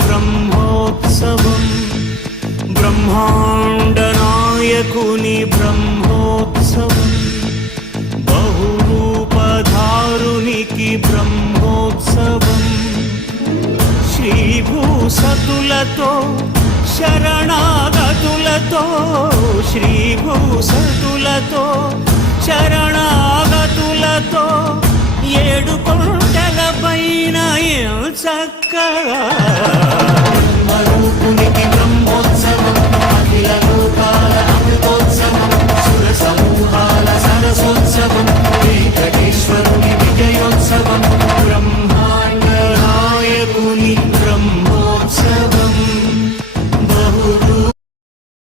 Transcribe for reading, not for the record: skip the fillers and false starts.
బ్రహ్మోత్సవం బ్రహ్మాండ నాయకుని బ్రహ్మోత్సవం బహురూపధారునికి బ్రహ్మోత్సవం శ్రీభూసతులతో శరణాగతులతో శ్రీభూసతులతో శరణాగతులతో 7 కొండల పైన చక్కగా బ్రహ్మరూపునికి